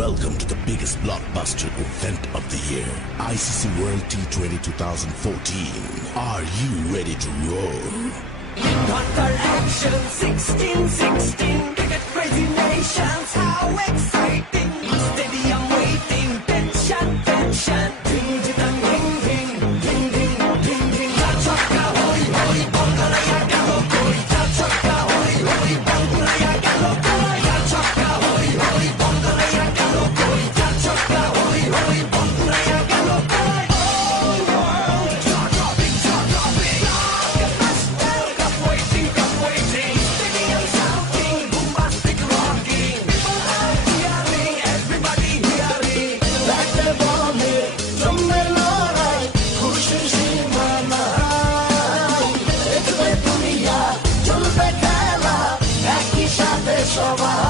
Welcome to the biggest blockbuster event of the year, ICC World T20 2014. Are you ready to roll? Got action 1616. Jehovah.